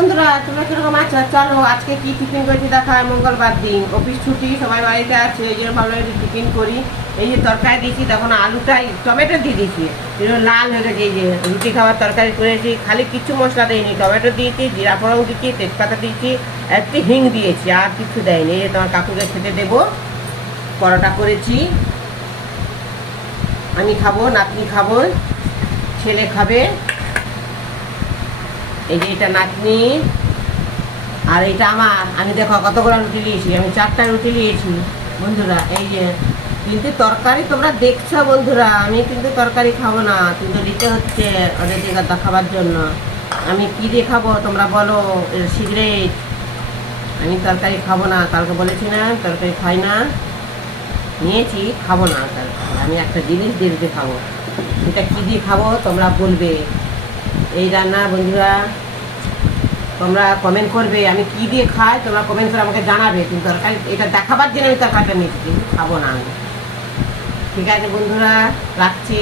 বন্ধুরা, তোমরা কিরকম আছো? চলো আজকে কি টিফিন করেছি দেখায়। মঙ্গলবার দিন, অফিস ছুটি, সবাই বাড়িতে আছে, এই জন্য ভাবলাম একটু টিফিন করি। এই যে তরকারি দিয়েছি, তখন আলুটাই টমেটো দিয়ে দিয়েছি, লাল হয়ে গেছে। এই যে রুটি খাওয়ার তরকারি করেছি, খালি কিছু মশলা দেয়নি, টমেটো দিয়েছি, জিরা ফোড়ন দিয়েছি, তেজপাতা দিয়েছি, একটু হিং দিয়েছি, আর কিছু দেয়নি। এই যে তোমার কাকুকে খেতে দেবো। পরোটা করেছি, আমি খাবো, নাতনি খাবো, ছেলে খাবে। এই যে এটা নাতনি, আর এটা আমার। আমি দেখো কতগুলো রুটি নিয়েছি, আমি 4টা রুটি নিয়েছি বন্ধুরা। এই যে কিন্তু তরকারি তোমরা দেখছো বন্ধুরা, আমি কিন্তু তরকারি খাবো না, কিন্তু দিতে হচ্ছে ওদেরকে দেখাবার জন্য। আমি কি দিয়ে খাবো তোমরা বলো? সিগারেট। আমি তরকারি খাবো না, কালকে বলেছি না তরকারি খাই না। নিয়েছি, খাবো না তরকারি। আমি একটা জিনিস দিয়ে দিতে খাবো, এটা কী দিয়ে খাবো তোমরা বলবে। এই রান্না বন্ধুরা তোমরা কমেন্ট করবে, আমি কি দিয়ে খাই তোমরা কমেন্ট করে আমাকে জানাবে। কিন্তু তরকারি এটা দেখাবার জন্য আমি তরকারিটা নিচ্ছি, কিন্তু খাবো না আমি। ঠিক আছে বন্ধুরা, রাখছি।